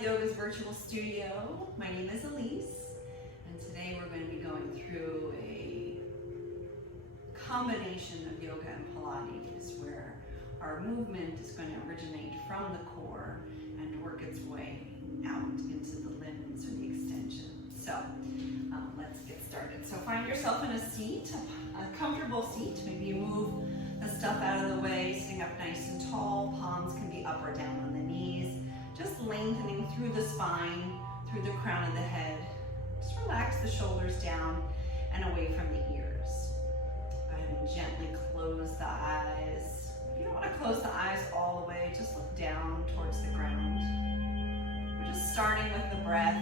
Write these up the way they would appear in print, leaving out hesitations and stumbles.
Yoga's virtual studio. My name is Elise, and today we're going to be going through a combination of yoga and Pilates where our movement is going to originate from the core and work its way out into the limbs or the extensions. So let's get started. So find yourself in a seat, a comfortable seat. Maybe you move the stuff out of the way, sitting up nice and tall. Palms can be up or down on the knees. Just lengthening through the spine, through the crown of the head. Just relax the shoulders down and away from the ears. Go ahead and gently close the eyes. If you don't want to close the eyes all the way, just look down towards the ground. We're just starting with the breath.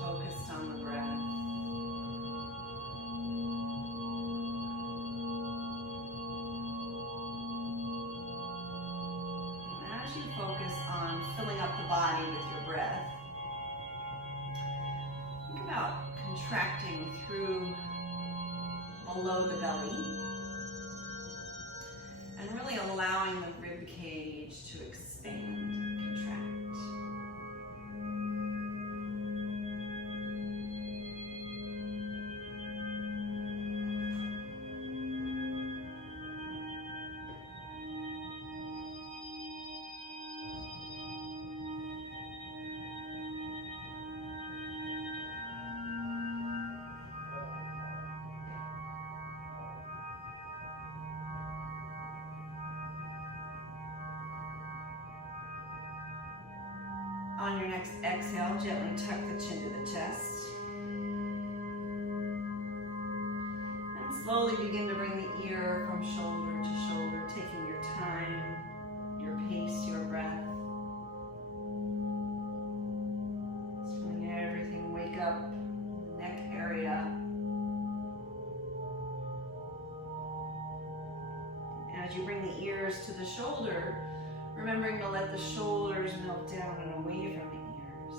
Focused on the breath. And as you focus on filling up the body with your breath, think about contracting through below the belly and really allowing the rib cage to expand and contract. On your next exhale, gently tuck the chin to the chest. And slowly begin to bring the ear from shoulder to shoulder, taking your time, your pace, your breath. Just feeling everything wake up, the neck area. And as you bring the ears to the shoulder, remembering to let the shoulders melt down and away from the ears.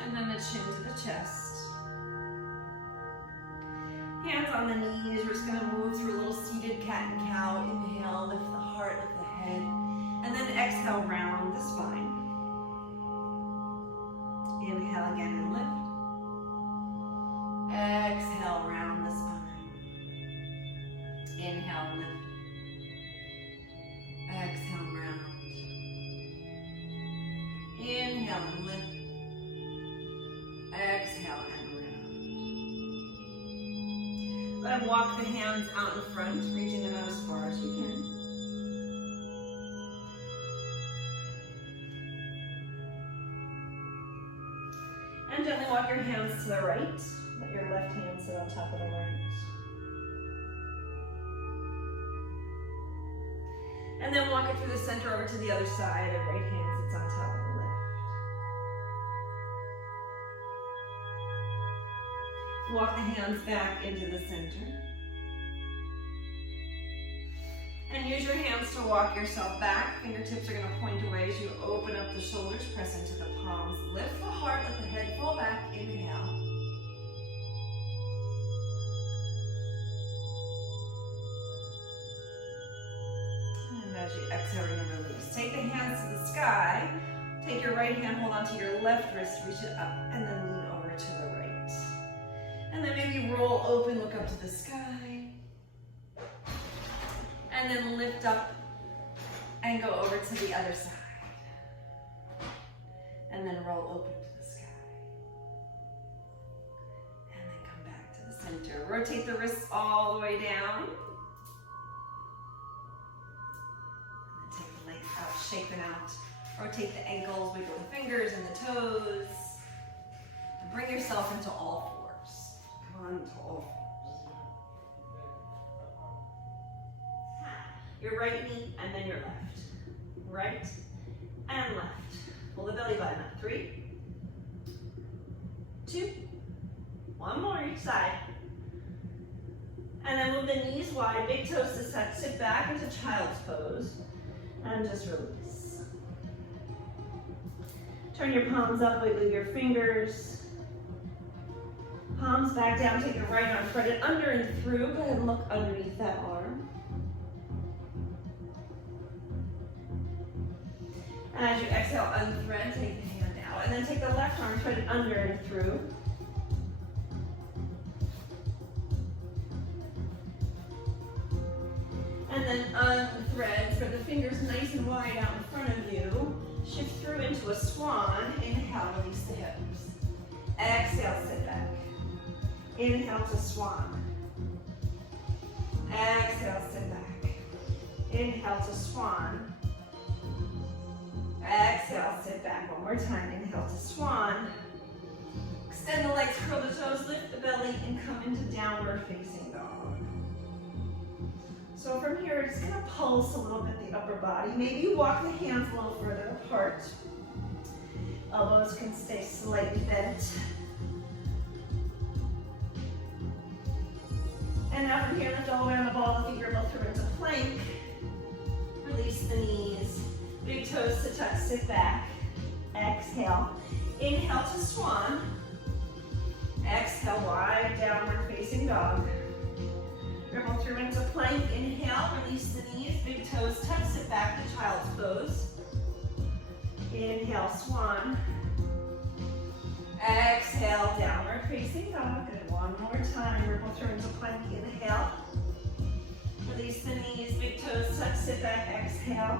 And then the chin to the chest. Hands on the knees. We're just going to move through a little seated cat and cow. Inhale, lift the heart, lift the head. And then exhale, round the spine. Inhale again and lift. Exhale, round the spine. Inhale, lift. Exhale, round. Inhale and lift. Exhale and round. Go ahead and walk the hands out in front, reaching them out as far as you can. And gently walk your hands to the right. Let your left hand sit on top of the right. And then walk it through the center over to the other side. And right hand sits on top of the left. Walk the hands back into the center. And use your hands to walk yourself back. Fingertips are going to point away as you open up the shoulders, press into the palms. Lift the heart, let the head fall back. Inhale. And as you exhale, we're going to release. Take the hands to the sky. Take your right hand, hold onto your left wrist, reach it up, and then lean over to the right. And then maybe roll open, look up to the sky. And then lift up and go over to the other side. And then roll open to the sky. And then come back to the center. Rotate the wrists all the way down. And then take the legs out, shake them out. Rotate the ankles, wiggle the fingers and the toes. And bring yourself into all fours. Come on, into all fours. Your right knee and then your left. Right and left. Pull the belly button up. 3, 2, 1 more each side. And then move the knees wide, big toes to touch. Sit back into child's pose and just release. Turn your palms up, wiggle your fingers. Palms back down, take your right arm, spread it under and through. Go ahead and look underneath that arm. And as you exhale, unthread, take the hand out. And then take the left arm, spread it under and through. And then unthread, thread the fingers nice and wide out in front of you. Shift through into a swan. Inhale, release the hips. Exhale, sit back. Inhale to swan. Exhale, sit back. Inhale to swan. Exhale, sit back. One more time. Inhale to swan. Extend the legs, curl the toes, lift the belly, and come into downward facing dog. So from here, just gonna pulse a little bit the upper body. Maybe you walk the hands a little further apart. Elbows can stay slightly bent. And now from here, lift all the way on the ball, the feet dribble through into plank. Release the knees. Big toes to touch, sit back. Exhale. Inhale to swan. Exhale, wide downward facing dog. Dribble through into plank. Inhale, release the knees. Big toes touch, sit back to child's pose. Inhale, swan. Exhale, downward facing dog. Good. One more time. Dribble through into plank. Inhale. Release the knees. Big toes touch, sit back. Exhale.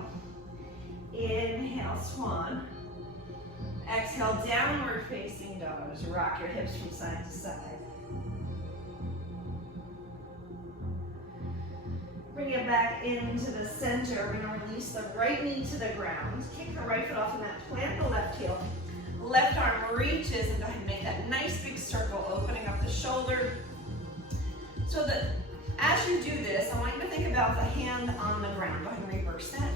Inhale, swan. Exhale, downward facing dog. Just rock your hips from side to side. Bring it back into the center. We're going to release the right knee to the ground. Kick the right foot off the mat. Plant the left heel. Left arm reaches, and go ahead and make that nice big circle, opening up the shoulder. So that as you do this, I want you to think about the hand on the ground. Go ahead and reverse that.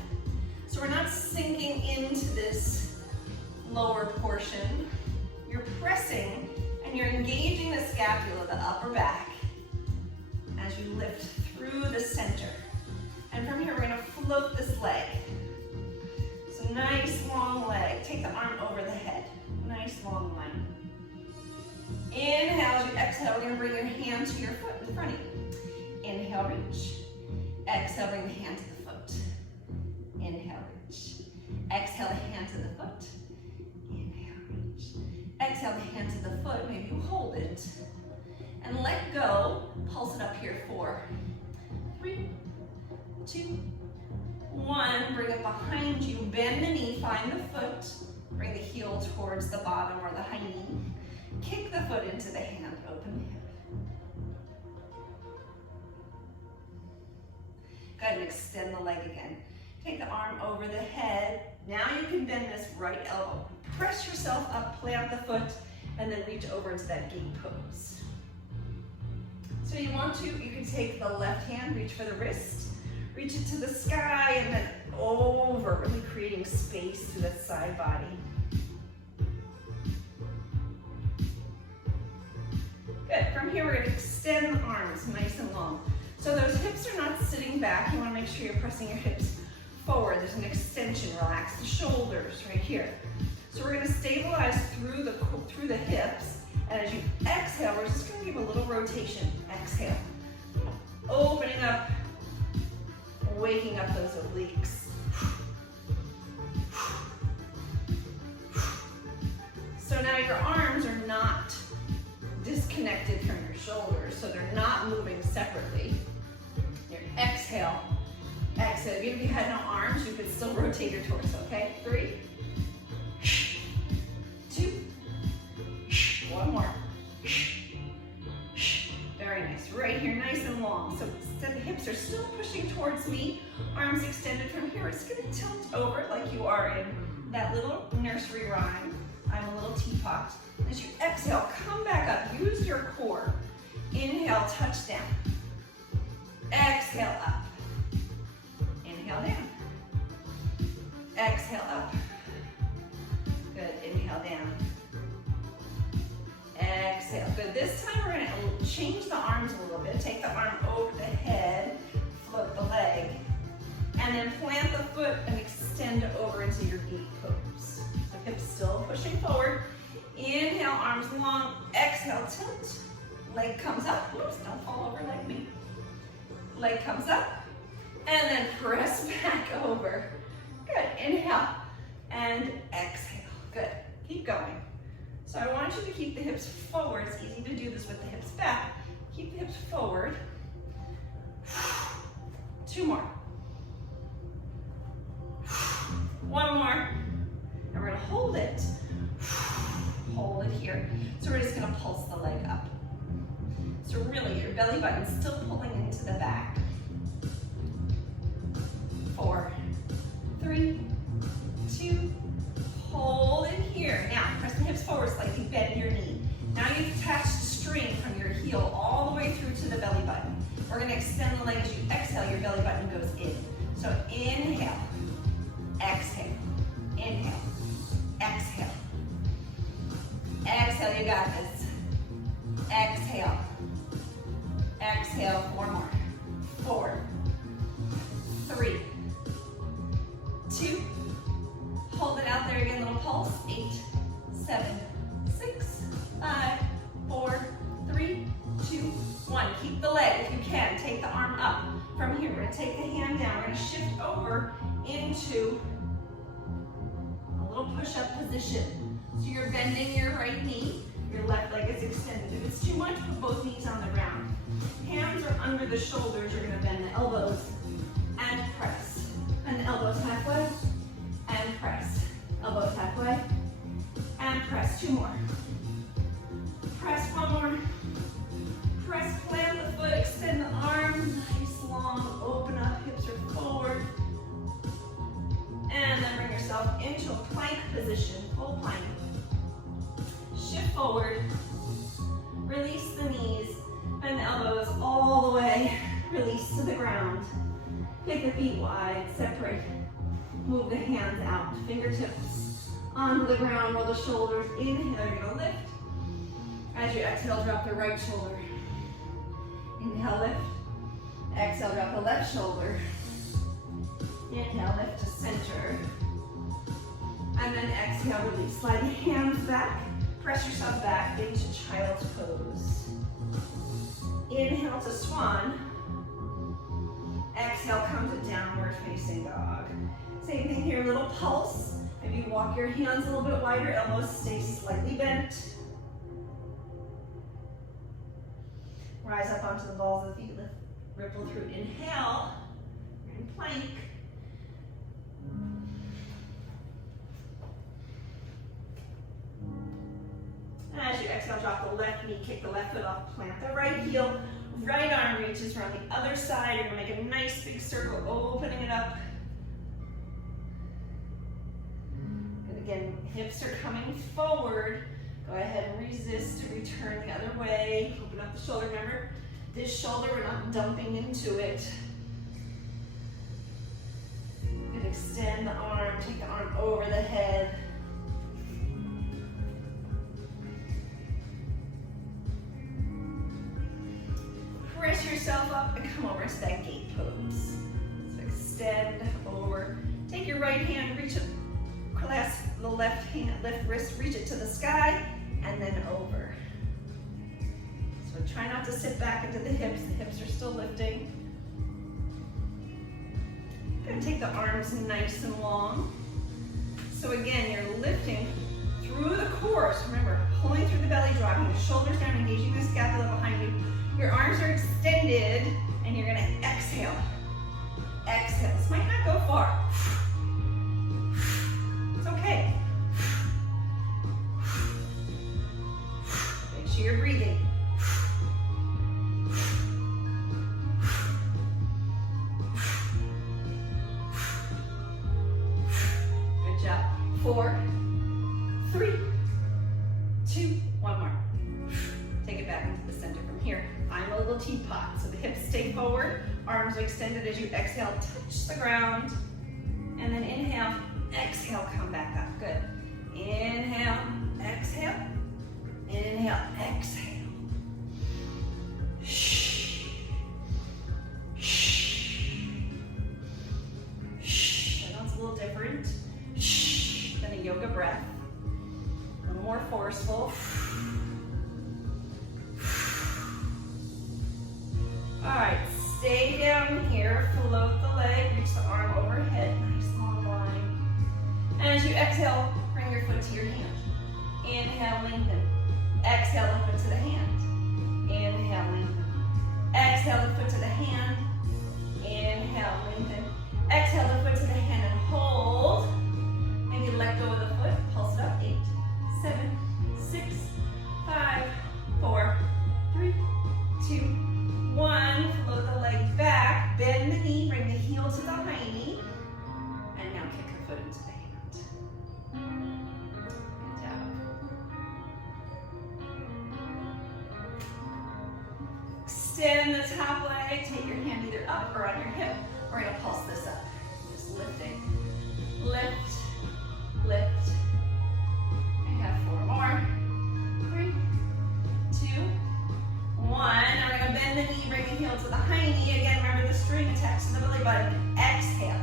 So we're not sinking into this lower portion. You're pressing, and you're engaging the scapula, the upper back, as you lift through the center. And from here, we're gonna float this leg. So nice long leg. Take the arm over the head. Nice long line. Inhale, as you exhale, we're gonna bring your hand to your foot in front of you. Inhale, reach. Exhale, bring the hand to the foot. Inhale, reach. Exhale, the hand to the foot. Inhale, reach. Exhale, the hand to the foot. Maybe you hold it. And let go. Pulse it up here. 4, 3, 2, 1. Bring it behind you. Bend the knee. Find the foot. Bring the heel towards the bottom or the high knee. Kick the foot into the hand. Open the hip. Go ahead and extend the leg again. Take the arm over the head. Now you can bend this right elbow. Press yourself up, plant the foot, and then reach over into that gate pose. So you want to, you can take the left hand, reach for the wrist, reach it to the sky, and then over, really creating space through that side body. Good. From here, we're going to extend the arms nice and long. So those hips are not sitting back. You want to make sure you're pressing your hips forward. There's an extension. Relax the shoulders right here. So we're going to stabilize through the hips. And as you exhale, we're just going to give a little rotation. Exhale. Opening up, waking up those obliques. So now your arms are not disconnected from your shoulders, so they're not moving separately. Your exhale, exhale. Even if you had no arms, you could still rotate your torso, okay? 3, 2, 1 more. Very nice. Right here, nice and long. So the hips are still pushing towards me. Arms extended from here. It's going to tilt over like you are in that little nursery rhyme. I'm a little teapot. As you exhale, come back up. Use your core. Inhale, touch down. Exhale, up. Inhale, down. Exhale, up. Good. This time we're going to change the arms a little bit. Take the arm over the head, float the leg, and then plant the foot and extend over into your gate pose. The hips still pushing forward. Inhale, arms long. Exhale, tilt. Leg comes up. Oops, don't fall over like me. Leg comes up. And then press back over. Good. Inhale and exhale. Good. Keep going. So I want you to keep the hips forward. It's easy to do this with the hips back. Keep the hips forward. 2 more. 1 more. And we're going to hold it. Hold it here. So we're just going to pulse the leg up. So really, your belly button's still pulling into the back. 4, 3, 2, hold it here. Now, press the hips forward slightly, bend your knee. Now you've attached string from your heel all the way through to the belly button. We're going to extend the leg as you exhale, your belly button goes in. So inhale, exhale, inhale, exhale. Exhale, you got this. Exhale. Exhale, 4 more. 4, 3, 2, hold it out there again, little pulse. 8, 7, 6, 5, 4, 3, 2, 1. Keep the leg if you can. Take the arm up. From here, we're going to take the hand down. We're going to shift over into a little push-up position. So you're bending your right knee. Your left leg is extended. If it's too much, put both knees on the ground. Hands are under the shoulders. You're going to bend the elbows and press. Bend the elbows halfway and press. Elbows halfway and press. 2 more. Press 1 more. Press, plant the foot, extend the arms. Nice, long, open up, hips are forward. And then bring yourself into a plank position, full plank. Shift forward. Release the knees. Bend the elbows all the way. Release to the ground. Kick the feet wide, separate. Move the hands out. Fingertips onto the ground, roll the shoulders. Inhale, you're gonna lift. As you exhale, drop the right shoulder. Inhale, lift. Exhale, drop the left shoulder. Inhale, lift to center. And then exhale, release. Slide the hands back. Press yourself back into child's pose. Inhale to swan. Exhale, come to downward facing dog. Same thing here, little pulse. Maybe walk your hands a little bit wider, elbows stay slightly bent. Rise up onto the balls of the feet, lift, ripple through. Inhale, you're in plank. And as you exhale, drop the left knee, kick the left foot off, plant the right heel. Right arm reaches around the other side. You're gonna make a nice big circle, opening it up. And again, hips are coming forward. Go ahead and resist to return the other way. Open up the shoulder. Remember, this shoulder, we're not dumping into it. You can extend the arm, take the arm over the head. Press yourself up and come over to that gate pose. So extend over. Take your right hand, reach it, clasp the left hand, left wrist, reach it to the sky, and then over. So try not to sit back into the hips. The hips are still lifting. You're going to take the arms nice and long. So again, you're lifting through the core. So remember, pulling through the belly, dropping the shoulders down, engaging the scapula behind you. Your arms are extended, and you're gonna exhale. Exhale. This might not go far. It's okay. Make sure you're breathing. Good job. 4, 3, 2, 1 more. Take it back into the center from here. I'm a little teapot, so the hips stay forward, arms are extended as you exhale, touch the ground, and then inhale, exhale, come back up. Good. Inhale, exhale, exhale. yoga breath. A little more forceful. All right, stay down here, float the leg, reach the arm overhead, nice long line. And as you exhale, bring your foot to your hand. Inhale, lengthen. Exhale, the foot to the hand. Inhale, lengthen. Exhale, the foot to the hand. Inhale, lengthen. Exhale, the foot to the hand and hold. Maybe let go of the foot, pulse it up. 8, 7, 6, 5, 4, 3, 2, 1. Float the leg back, bend the knee, bring the heel to the high knee. And now kick the foot into the hand. Good job. Extend the top leg, take your hand either up or on your hip. We're gonna pulse this up. Just lifting. Lift, lift. I have 4 more. 3, 2, 1. Now we're gonna bend the knee, bring the heel to the high knee. Again, remember the string attached to the belly button. Exhale.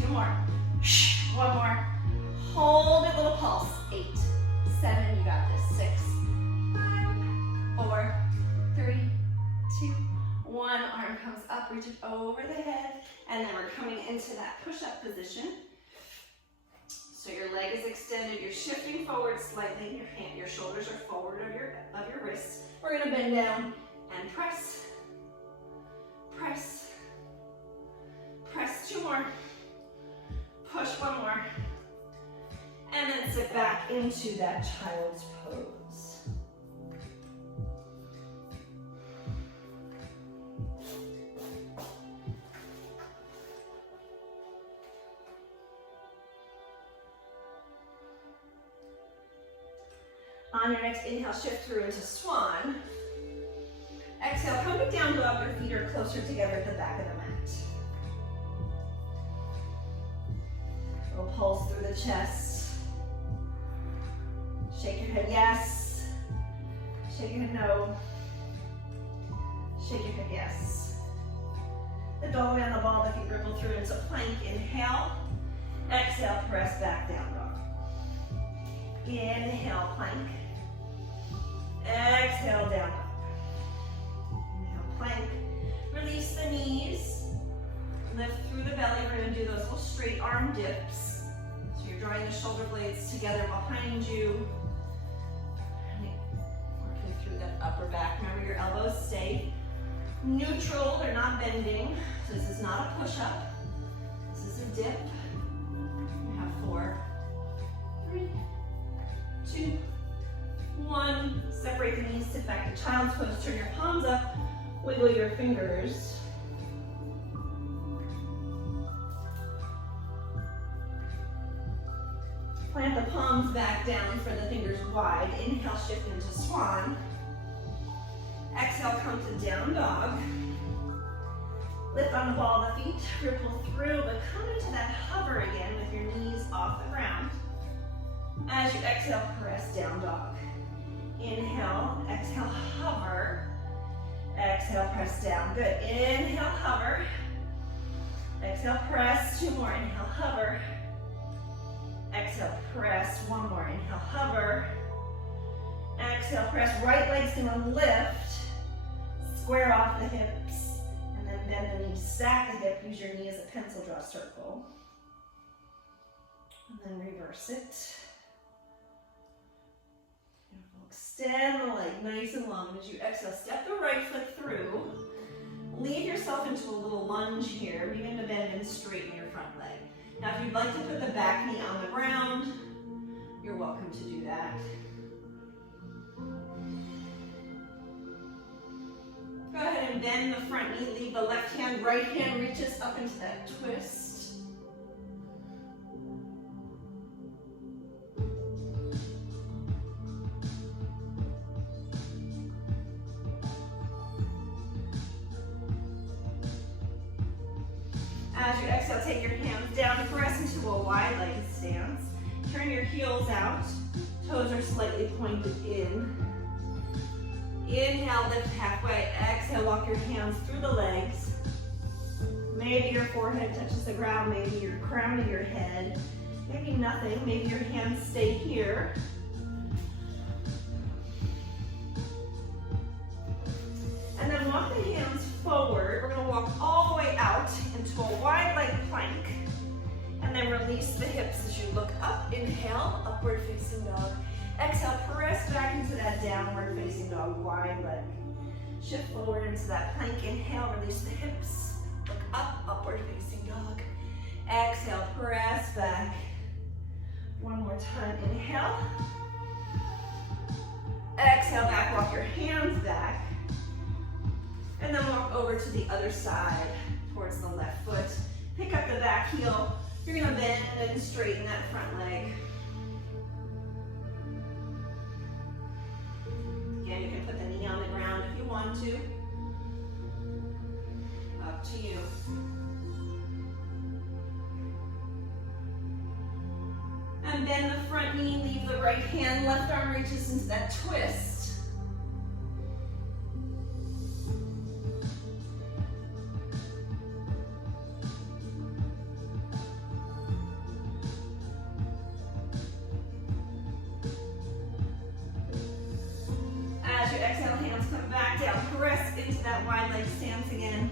2 more. 1 more. Hold a little pulse. 8, 7, you got this. 6, 5, 4, 3, 2, 1. Arm comes up, reach it over the head, and then we're coming into that push-up position. So your leg is extended, you're shifting forward slightly, your shoulders are forward of your wrists. We're gonna bend down and press, press, press. 2 more. Push 1 more. And then sit back into that child's pose. On your next inhale, shift through into swan. Exhale, come to down dog. Your feet are closer together at the back of the mat. We'll pulse through the chest. Shake your head yes. Shake your head no. Shake your head yes. The dog on the ball, the feet ripple through into plank. Inhale. Exhale, press back down dog. Inhale, plank. Exhale, down dog. Inhale, plank. Release the knees. Lift through the belly. We're going to do those little straight arm dips. So you're drawing the shoulder blades together behind you. Working through that upper back. Remember your elbows stay neutral. They're not bending. So this is not a push-up. This is a dip. You have 4, 3, 2, 1. Separate the knees. Sit back to child's pose. Turn your palms up. Wiggle your fingers. Plant the palms back down for the fingers wide. Inhale, shift into swan. Exhale, come to down dog. Lift on the ball of the feet, ripple through, but come into that hover again with your knees off the ground. As you exhale, press down dog. Inhale, exhale, hover. Exhale, press down. Good. Inhale, hover. Exhale, press. 2 more. Inhale, hover. Exhale, press. 1 more. Inhale, hover. Exhale, press. Right leg's gonna lift. Square off the hips. And then bend the knees. Stack the hip. Use your knee as a pencil draw circle. And then reverse it. Beautiful. Extend the leg nice and long. As you exhale, step the right foot through. Lead yourself into a little lunge here. Begin to bend and straighten your front leg. Now, if you'd like to put the back knee on the ground, you're welcome to do that. Go ahead and bend the front knee. Leave the left hand, right hand reaches up into that twist. As you exhale, take your hands down, press into a wide-legged stance. Turn your heels out, toes are slightly pointed in. Inhale, lift halfway. Exhale, walk your hands through the legs. Maybe your forehead touches the ground, maybe your crown of your head. Maybe nothing, maybe your hands stay here. And then walk the hands forward. We're gonna walk all the way out into a wide leg plank. And then release the hips as you look up. Inhale, upward facing dog. Exhale, press back into that downward facing dog, wide leg. Shift forward into that plank. Inhale, release the hips. Look up, upward facing dog. Exhale, press back. One more time, inhale. Exhale, back, walk your hands back. And then walk over to the other side, towards the left foot. Pick up the back heel. You're gonna bend and straighten that front leg. Again, you can put the knee on the ground if you want to. Up to you. And bend the front knee, leave the right hand, left arm reaches into that twist. As you exhale, hands come back down, press into that wide leg stance again.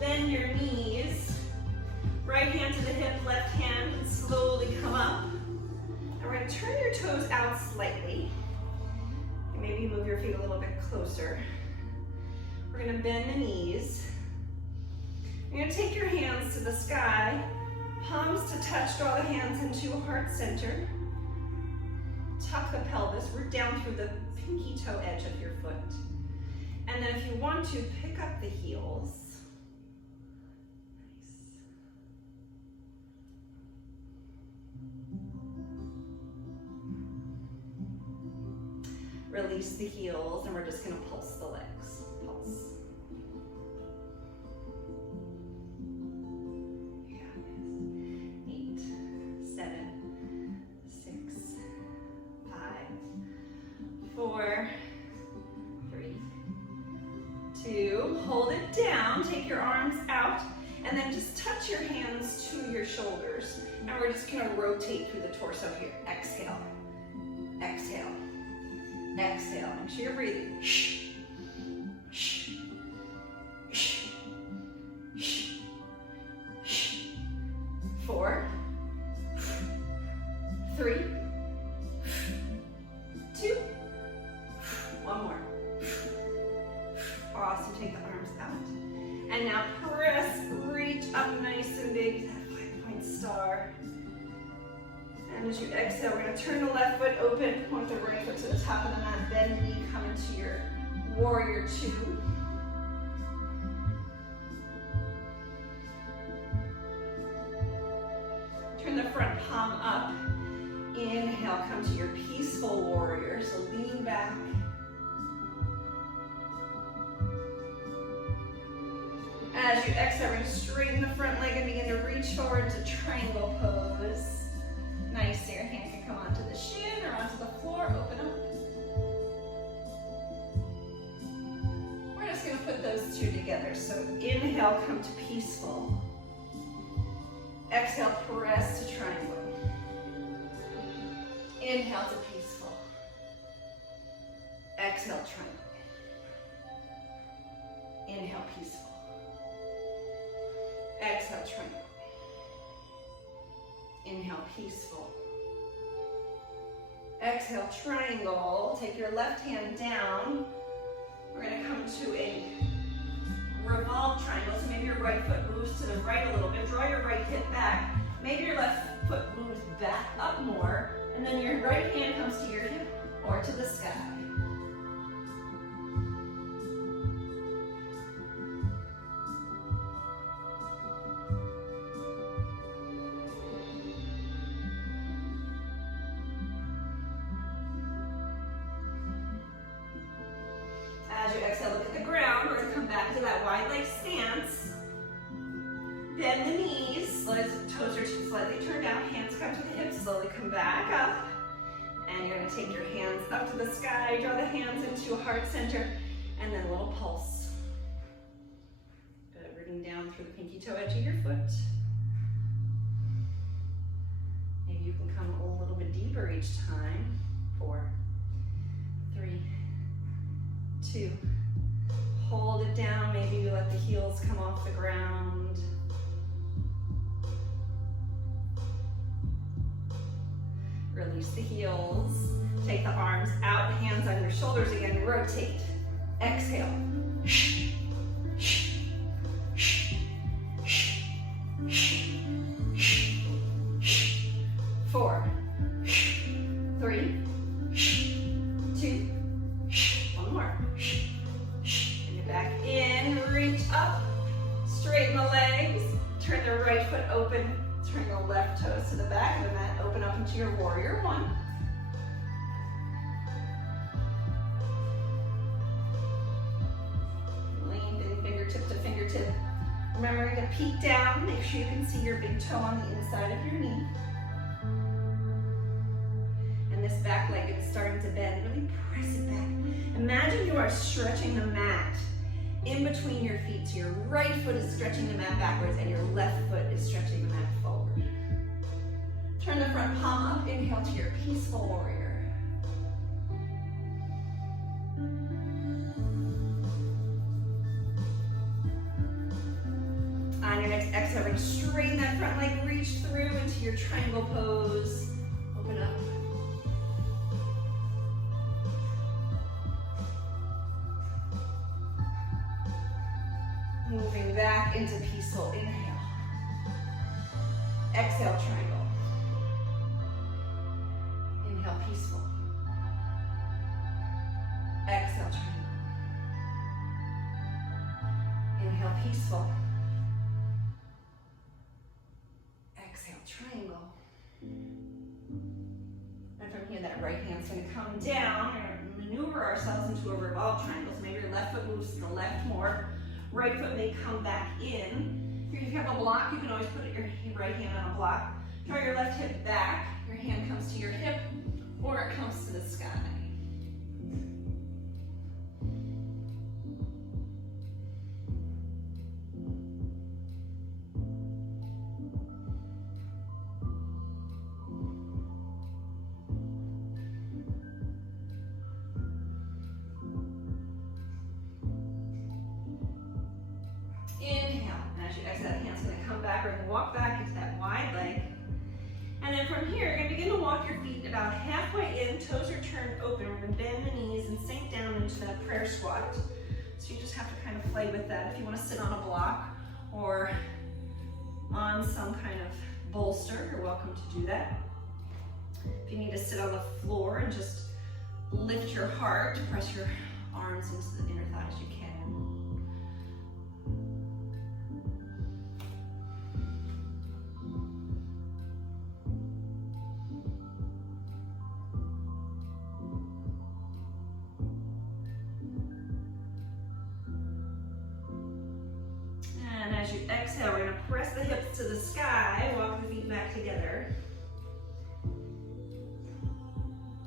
Bend your knees. Right hand to the hip, left hand, and slowly come up. And we're going to turn your toes out slightly. And maybe move your feet a little bit closer. We're going to bend the knees. You're going to take your hands to the sky, palms to touch, draw the hands into heart center. Tuck the pelvis, root down through the pinky toe edge of your foot. And then if you want to, pick up the heels. Release the heels, and we're just going to pulse the legs. Pulse. You got this. 8, 7, 6, 5, 4, 3, 2. Hold it down. Take your arms out, and then just touch your hands to your shoulders. And we're just going to rotate through the torso here. Exhale. Exhale. Exhale. Make sure you're breathing. Shh. Shh. Shh. Shh. Shh. 4, 3, 2. One more. Awesome. Take the arms out. And now press, reach up nice and big, that 5-point star. And as you exhale, we're going to turn the left foot open, point the right foot to the top of the mat, bend the knee, come into your warrior 2. Turn the front palm up. Inhale, come to your peaceful warrior. So lean back. As you exhale, we're going to straighten the front leg and begin to reach forward to triangle pose. Nice, so your hand can come onto the shin or onto the floor, open up. We're just going to put those two together. So inhale, come to peaceful. Exhale, press to triangle. Inhale to peaceful. Exhale, triangle. Inhale, peaceful. Exhale, triangle. Inhale, peaceful. Exhale, triangle. Take your left hand down. We're going to come to a revolved triangle. So maybe your right foot moves to the right a little bit. Draw your right hip back. Maybe your left foot moves back up more. And then your right hand comes to your hip or to the sky. As you exhale, look at the ground. We're going to come back to that wide leg stance. Bend the knees. Toes are slightly turned out. Hands come to the hips. Slowly come back up. And you're gonna take your hands up to the sky, draw the hands into heart center, and then a little pulse. Good, rooting down through the pinky toe edge of your foot. Maybe you can come a little bit deeper each time. 4, 3, 2. Hold it down, maybe you let the heels come off the ground. Release the heels. Take the arms out, hands on your shoulders again, rotate. Exhale. 4, 3, 2, one more. Bring it back in, reach up, straighten the legs, turn the right foot open, turn the left toes to the back of the mat, open up into your warrior one. Lean in fingertip to fingertip. Remembering to peek down, make sure you can see your big toe on the inside of your knee. And this back leg is starting to bend, really press it back. Imagine you are stretching the mat in between your feet. So your right foot is stretching the mat backwards and your left foot is stretching the mat forward. Turn the front palm up, inhale to your peaceful warrior. On your next exhale, we're going to straighten that front leg, reach through into your triangle pose. Open up. Moving back into peaceful, inhale. Exhale, triangle. Inhale, peaceful. Exhale, triangle. Inhale, peaceful. Exhale, triangle. And from here, that right hand's going to come down. We're going to maneuver ourselves into a revolved triangle. So maybe your left foot moves to the left more. Right foot may come back in. If you have a block, you can always put your right hand on a block. Draw your left hip back. Your hand comes to your hip, or it comes to the sky. Inhale, and as you exhale, the hand's going to come back. We're going to walk back into that wide leg. And then from here, you're going to begin to walk your feet about halfway in, toes are turned open. We're going to bend the knees and sink down into that prayer squat. So you just have to kind of play with that. If you want to sit on a block or on some kind of bolster, you're welcome to do that. If you need to sit on the floor and just lift your heart, press your arms into the inner thighs, you can. And as you exhale, we're going to press the hips to the sky, walk the feet back together.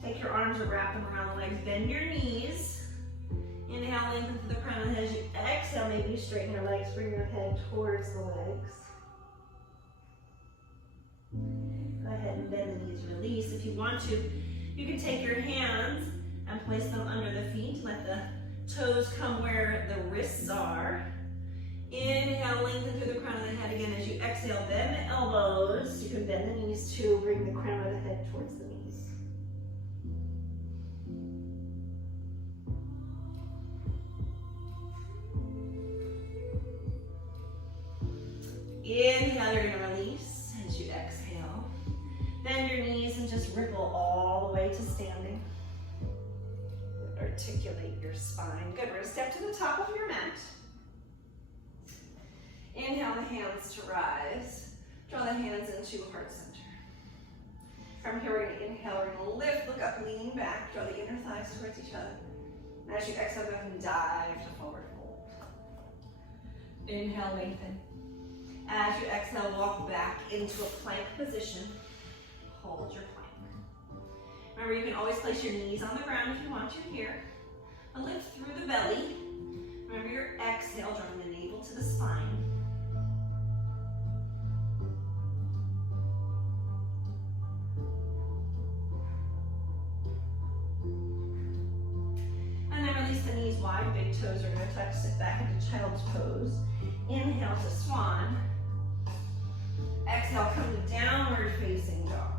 Take your arms and wrap them around the legs, bend your knees. Inhale, lengthen through the crown of the head. As you exhale, maybe you straighten your legs, bring your head towards the legs. Go ahead and bend the knees, release. If you want to, you can take your hands and place them under the feet. Let the toes come where the wrists are. Inhale, lengthen through the crown of the head again. As you exhale, bend the elbows. You can bend the knees too. Bring the crown of the head towards the knees. Inhale, you're going to release. As you exhale, bend your knees and just ripple all the way to standing. Articulate your spine. Good. We're going to step to the top of your mat. Inhale the hands to rise. Draw the hands into heart center. From here, we're going to inhale, we're going to lift, look up, lean back, draw the inner thighs towards each other. And as you exhale, go ahead and dive to forward fold. Inhale, lengthen. As you exhale, walk back into a plank position. Hold your plank. Remember, you can always place your knees on the ground if you want to here. A lift through the belly. Remember your exhale, drawing the navel to the spine. And then release the knees wide, big toes are going to touch, sit back into child's pose. Inhale to swan. Exhale, come to downward facing dog.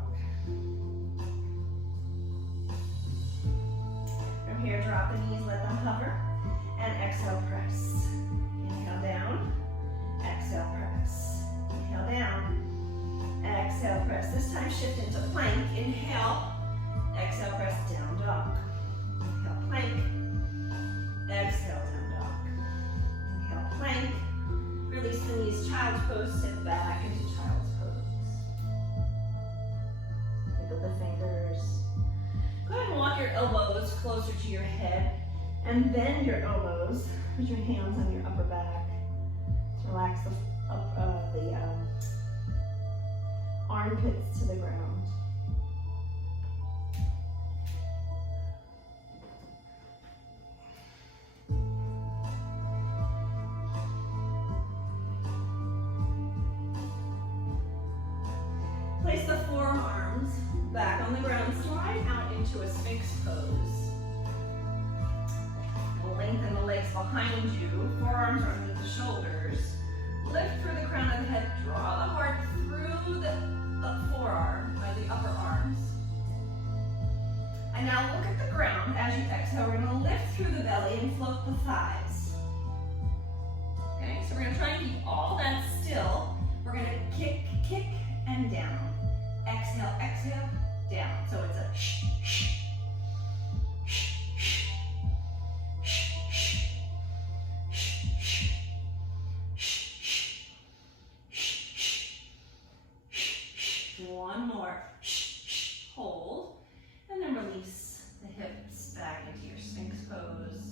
From here, drop the knees, let them hover. And exhale, press. Inhale down. Exhale, press. Inhale down. Exhale, press. This time shift into plank. Inhale. Exhale, press down dog. Inhale, plank. Exhale, down dog. Inhale, plank. Release the knees, child's pose, sit back into child's pose. Wiggle the fingers. Go ahead and walk your elbows closer to your head and bend your elbows. Put your hands on your upper back. Relax the armpits to the ground. Place the forearms back on the ground. Slide out into a Sphinx pose. Lengthen the legs behind you. Forearms are underneath the shoulders. Lift through the crown of the head. Draw the heart through the forearm, or the upper arms. And now look at the ground. As you exhale, we're going to lift through the belly and float the thighs. Okay, so we're going to try and keep all that still. We're going to kick, kick, and down. Exhale, exhale, down. So it's a shh, shh, shh, shh, shh, shh, shh, shh, shh, shh, shh, shh. One more. Shh, shh. Hold. And then release the hips back into your Sphinx pose.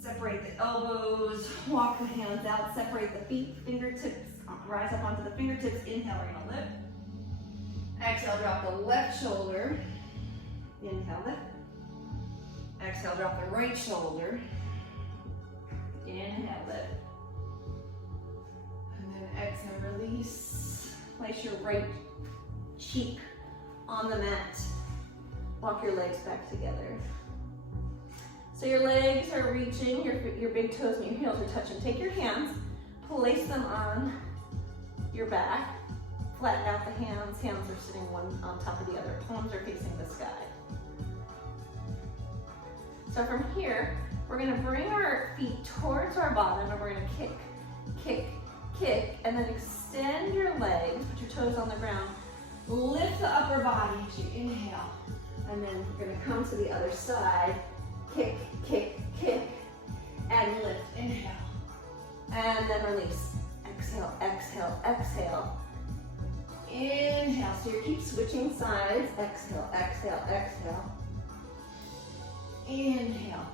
Separate the elbows. Walk the hands out. Separate the feet. Fingertips. Rise up onto the fingertips. Inhale, we're going to lift. Exhale, drop the left shoulder. Inhale, lift. Exhale, drop the right shoulder. Inhale, lift. And then exhale, release. Place your right cheek on the mat. Walk your legs back together. So your legs are reaching, your big toes and your heels are touching. Take your hands, place them on your back. Flatten out the hands. Hands are sitting one on top of the other. Palms are facing the sky. So from here, we're going to bring our feet towards our bottom and we're going to kick, kick, kick, and then extend your legs. Put your toes on the ground. Lift the upper body as you inhale. And then we're going to come to the other side. Kick, kick, kick, and lift. Inhale. And then release. Exhale, exhale, exhale. Inhale, so you keep switching sides. Exhale, exhale, exhale. Inhale.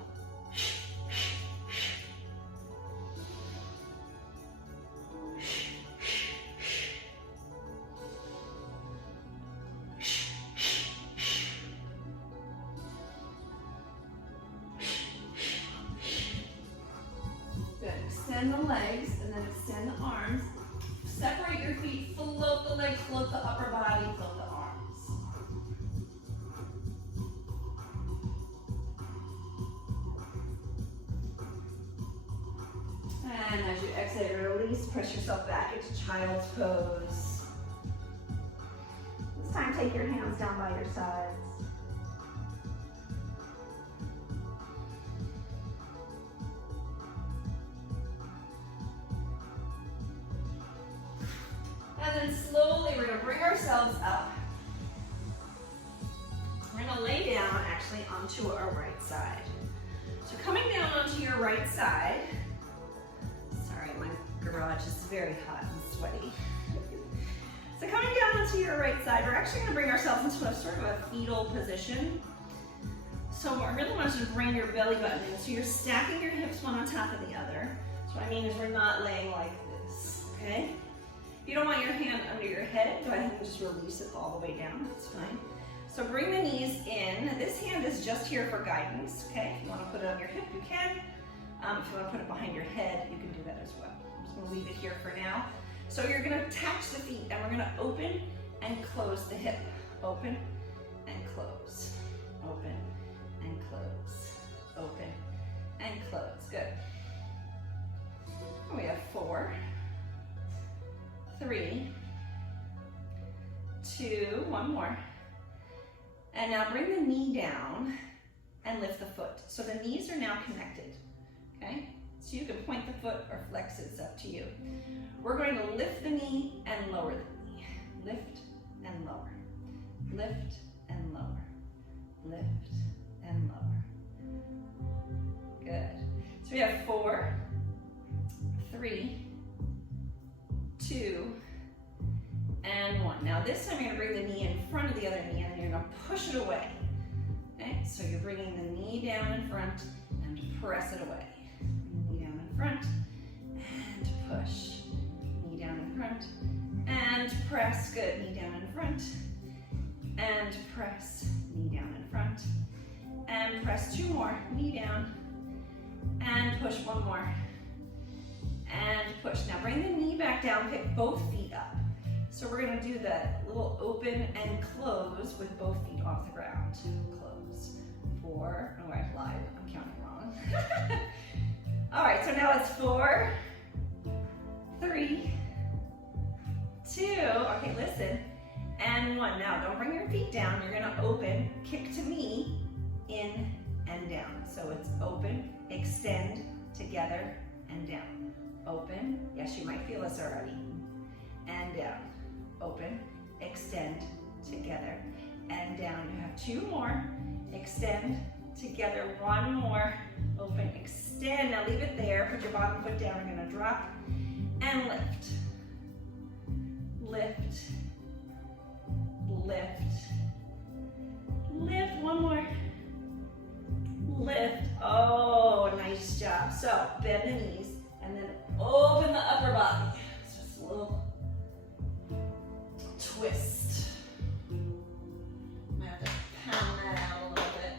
Good, extend the legs and then extend the arms. Separate your feet, float the legs, float the upper body, float the arms. And as you exhale, release, press yourself back into child's pose. This time, take your hands down by your sides. And then slowly we're going to bring ourselves up. We're going to lay down actually onto our right side. So coming down onto your right side. Sorry, my garage is very hot and sweaty. So coming down onto your right side, we're actually going to bring ourselves into a sort of a fetal position. So I really want you to bring your belly button in. So you're stacking your hips one on top of the other. So what I mean is we're not laying like this, okay? If you don't want your hand under your head, go ahead and just release it all the way down. That's fine. So bring the knees in. This hand is just here for guidance, okay? If you want to put it on your hip, you can. If you want to put it behind your head, you can do that as well. I'm just going to leave it here for now. So you're going to attach the feet, and we're going to open and close the hip. Open and close. Open and close. Open and close. Good. We have 4, 3, 2, one more. And now bring the knee down and lift the foot. So the knees are now connected, okay? So you can point the foot or flex it, it's up to you. We're going to lift the knee and lower the knee. Lift and lower. Lift and lower. Lift and lower. Good. So we have 4, 3, 2, and 1. Now this time you're going to bring the knee in front of the other knee, and then you're going to push it away. Okay, so you're bringing the knee down in front and press it away. Knee down in front and push. Knee down in front and press. Good. Knee down in front and press. Knee down in front and press. 2 more. Knee down and push. 1 more and push. Now bring the knee back down. Pick both feet up. So we're going to do that little open and close with both feet off the ground. 2, close. 4, oh I lied, I'm counting wrong. All right, so now it's 4, 3, 2, okay, listen, and 1. Now don't bring your feet down, you're going to open, kick to me, in and down. So it's open, extend, together, and down. Open, yes, you might feel this already, and down. Open, extend, together, and down. You have 2 more. Extend, together, 1 more. Open, extend. Now leave it there. Put your bottom foot down. We're going to drop and lift. Lift. Lift. Lift. 1 more. Lift. Oh, nice job. So bend the knees and then open the upper body. It's just a little twist. I'm gonna have to pound that out a little bit.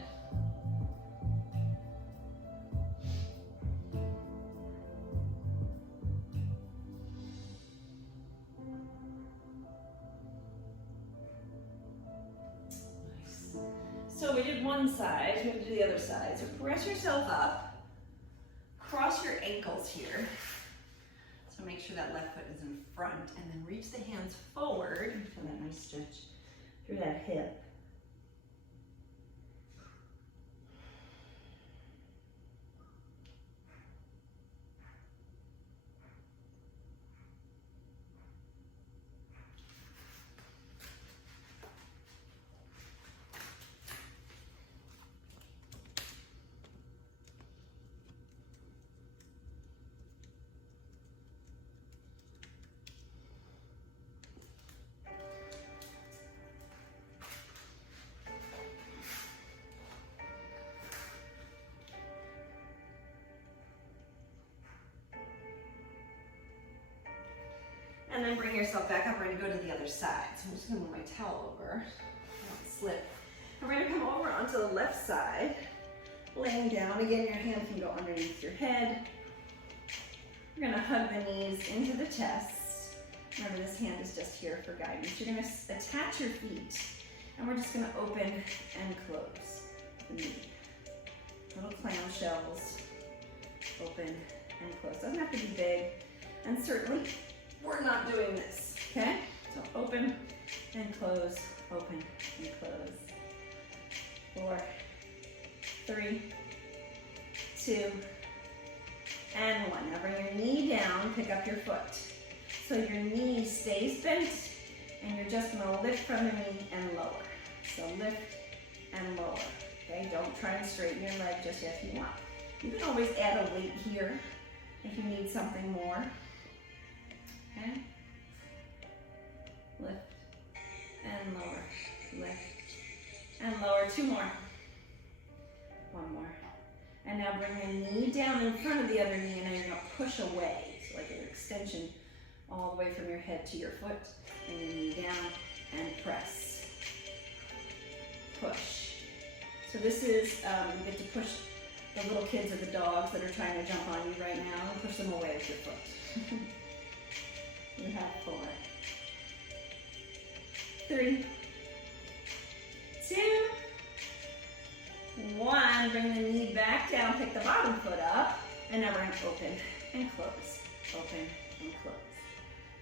Nice. So we did one side, we're gonna do the other side. So press yourself up, cross your ankles here. So make sure that left foot is in front, and then reach the hands forward. Feel that nice stretch through that hip. And then bring yourself back up. We're going to go to the other side. So I'm just going to move my towel over. I don't slip. And we're going to come over onto the left side. Laying down. Again, your hand can go underneath your head. We're going to hug the knees into the chest. Remember, this hand is just here for guidance. You're going to attach your feet. And we're just going to open and close the knee. Little clamshells. Open and close. Doesn't have to be big. And certainly, we're not doing this, okay? So open and close, open and close. 4, 3, 2, and 1. Now bring your knee down, pick up your foot. So your knee stays bent, and you're just gonna lift from the knee and lower. So lift and lower, okay? Don't try and straighten your leg just yet if you want. You can always add a weight here if you need something more. Okay. Lift and lower. Lift and lower. 2 more. 1 more. And now bring your knee down in front of the other knee, and now you're going to push away. So like an extension all the way from your head to your foot. And your knee down and press. push. So this is, you get to push the little kids or the dogs that are trying to jump on you right now, and push them away with your foot. You have 4, 3, 2, 1. Bring the knee back down, pick the bottom foot up, and now we're going to open and close. Open and close.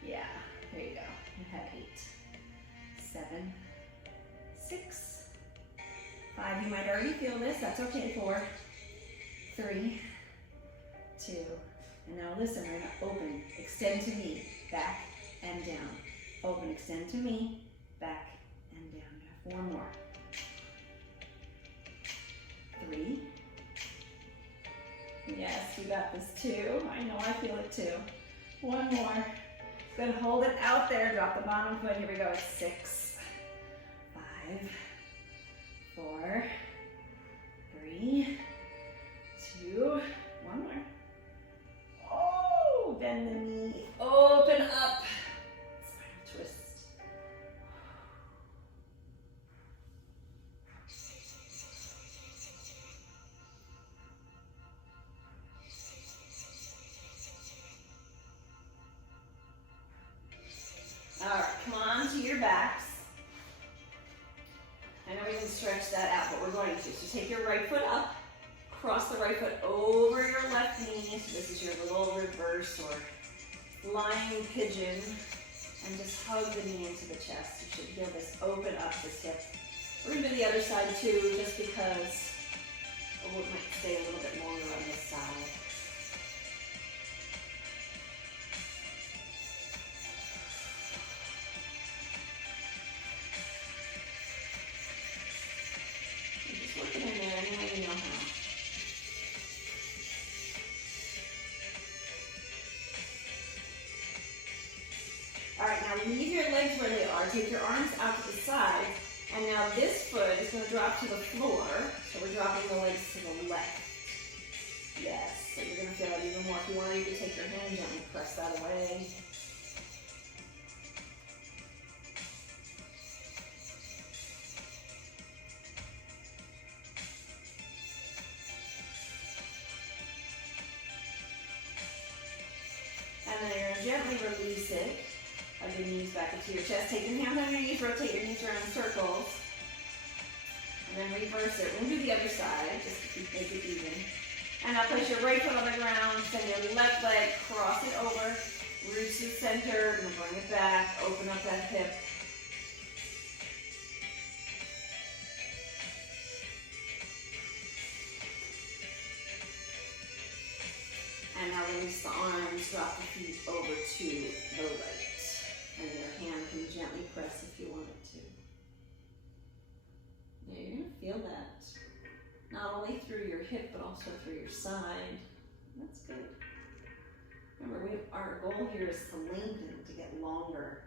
Yeah, there you go. You have 8, 7, 6, 5. You might already feel this. That's okay. 4, 3, 2, and now listen. We're going to open, extend to me, back and down. Open, extend to me, back and down. You have 4 more. 3. Yes, you got this too. I know, I feel it too. 1 more. Good, hold it out there. Drop the bottom foot. Here we go. 6, 5, 4, 3, 2, 1 more. Oh, bend the knee. Open up. Spiral twist. All right, come on to your backs. I know we can stretch that out, but we're going to. So take your right foot up, cross the right foot over your left knee. So this is your little reverse or lying pigeon. And just hug the knee into the chest. You should feel this open up this hip. We're going to do the other side too, just because it might stay a little bit longer on this side. Work it in there any way you know how. All right, now leave your legs where they are. Take your arms out to the side. And now this foot is going to drop to the floor. So we're dropping the legs to the left. Yes, so you're going to feel that even more. If you want, you can take your hand down and press that away. And then you're going to gently release it. Hug your knees back into your chest. Take your hands on your knees, rotate your knees around in circles. And then reverse it. We'll do the other side, just to make it even. And now place your right foot on the ground, send your left leg, cross it over, reach to the center, and bring it back, open up that hip. And now release the arms, drop the feet over to the right. And your hand can gently press if you want it to. Now you're going to feel that. Not only through your hip, but also through your side. That's good. Remember, our goal here is to lengthen, to get longer.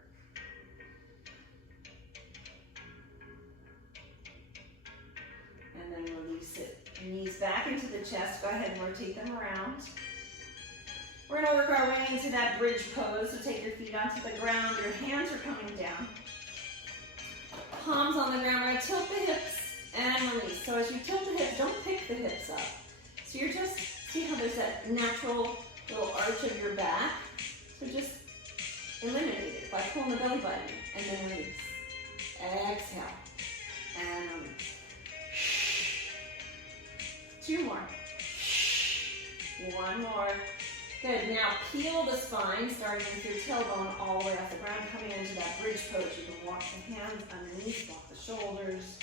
And then release it. Knees back into the chest. Go ahead and rotate them around. We're going to work our way into that bridge pose. So take your feet onto the ground. Your hands are coming down. Palms on the ground. We're going to tilt the hips and release. So as you tilt the hips, don't pick the hips up. So you're just, see how there's that natural little arch of your back? So just eliminate it by pulling the belly button and then release. Exhale. And release. 2 more. 1 more. Good, now peel the spine, starting with your tailbone all the way off the ground, coming into that bridge pose. You can walk the hands underneath, walk the shoulders,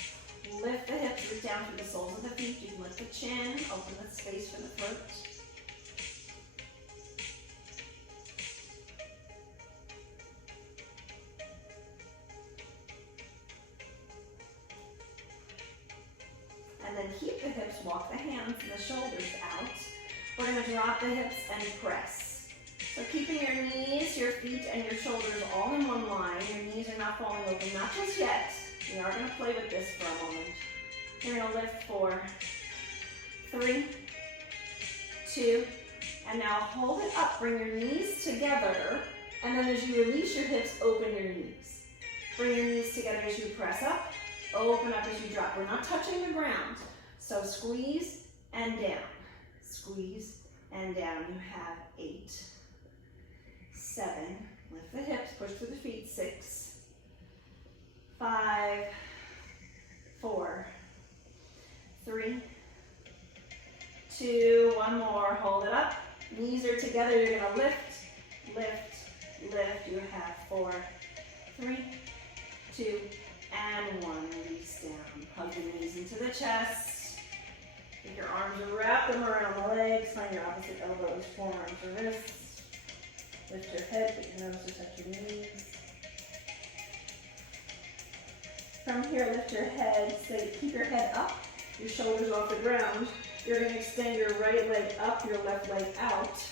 lift the hips, reach down through the soles of the feet. You can lift the chin, open the space for the throat. And then keep the hips, walk the hands and the shoulders out. We're going to drop the hips and press. So keeping your knees, your feet, and your shoulders all in one line. Your knees are not falling open, not just yet. We are going to play with this for a moment. You're going to lift 4, 3, 2, and now hold it up. Bring your knees together, and then as you release your hips, open your knees. Bring your knees together as you press up, Open up as you drop. We're not touching the ground. So squeeze and down. Squeeze and down. You have 8, 7. Lift the hips, push through the feet. 6, 5, 4, 3, 2, one more. Hold it up. Knees are together. You're going to lift, lift, lift. You have 4, 3, 2, and 1. Release down. Hug the knees into the chest. Take your arms and wrap them around the legs. Find your opposite elbows, forearms or wrists. Lift your head, put your nose to touch your knees. From here, lift your head. Keep your head up, your shoulders off the ground. You're going to extend your right leg up, your left leg out.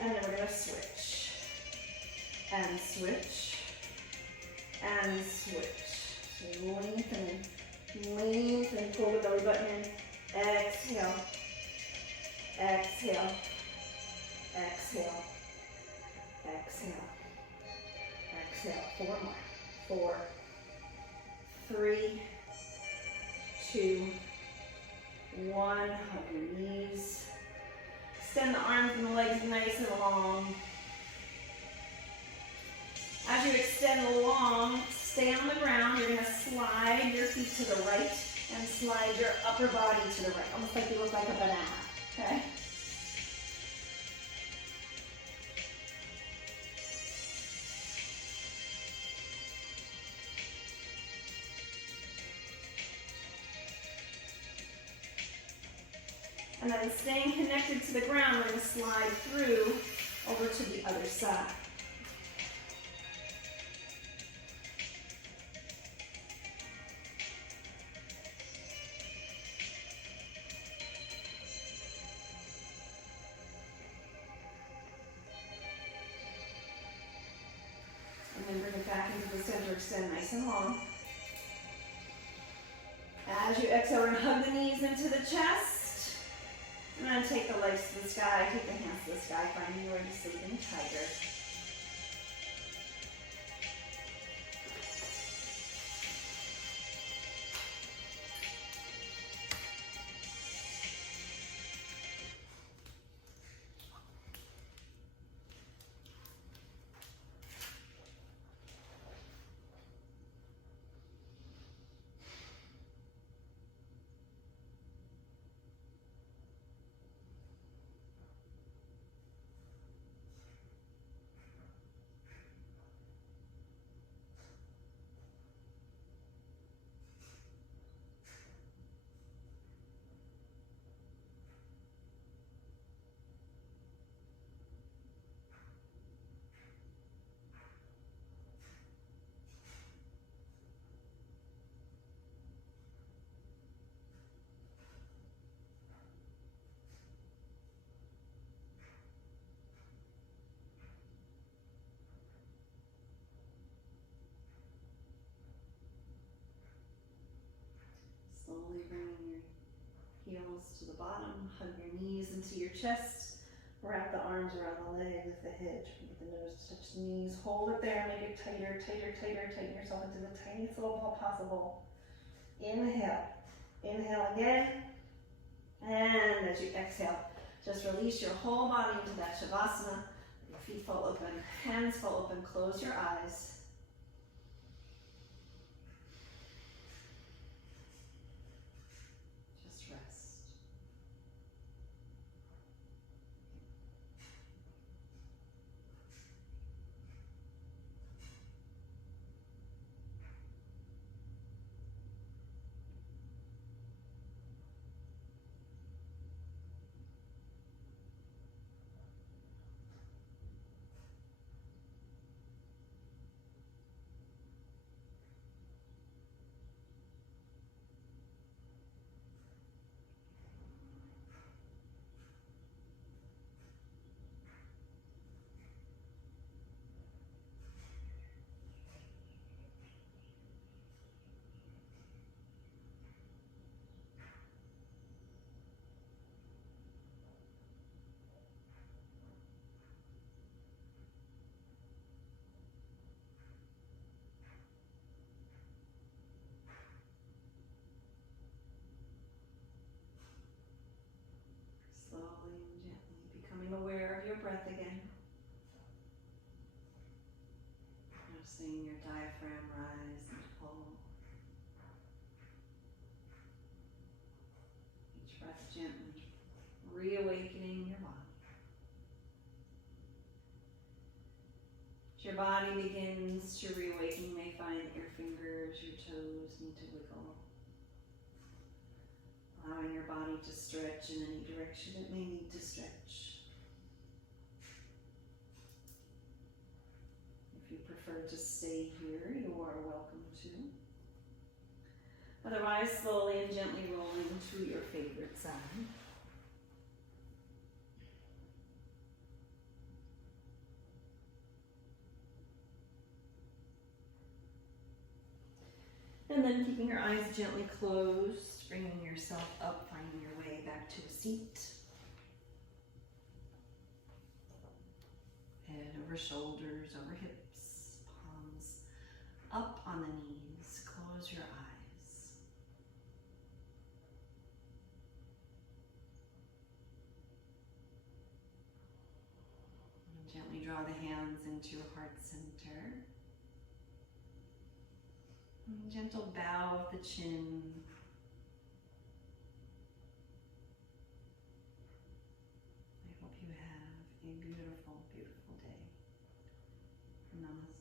And then we're going to switch. And switch. And switch. So lengthen, pull the belly button in. Exhale, exhale, exhale, exhale, exhale. 4 more. 4, 3, 2, 1. Hug your knees. Extend the arms and the legs nice and long. As you extend long, stay on the ground. You're going to slide your feet to the right and slide your upper body to the right, almost like you look like a banana, okay? And then staying connected to the ground, we're going to slide through over to the other side. And then bring it back into the center, extend nice and long. As you exhale, we're going to hug the knees into the chest. And then take the legs to the sky, take the hands to the sky, finding where to sleep in tiger. Slowly bringing your heels to the bottom, hug your knees into your chest, wrap the arms around the leg, lift the head, with the nose to touch the knees, hold it there, make it tighter, tighter, tighter, tighten yourself into the tiniest little ball possible. Inhale, inhale again, and as you exhale, just release your whole body into that Shavasana. Your feet fall open, hands fall open, close your eyes. breath again. Noticing your diaphragm rise and fall. Each breath gently reawakening your body. As your body begins to reawaken, you may find that your fingers, your toes need to wiggle. Allowing your body to stretch in any direction it may need to stretch. If you prefer to stay here, you are welcome to. Otherwise, slowly and gently roll into your favorite side. And then keeping your eyes gently closed, bringing yourself up, finding your way back to a seat. Head over shoulders, over hips, palms up on the knees. Close your eyes. And gently draw the hands into your heart center. And gentle bow of the chin. I hope you have a beautiful, beautiful day. Namaste.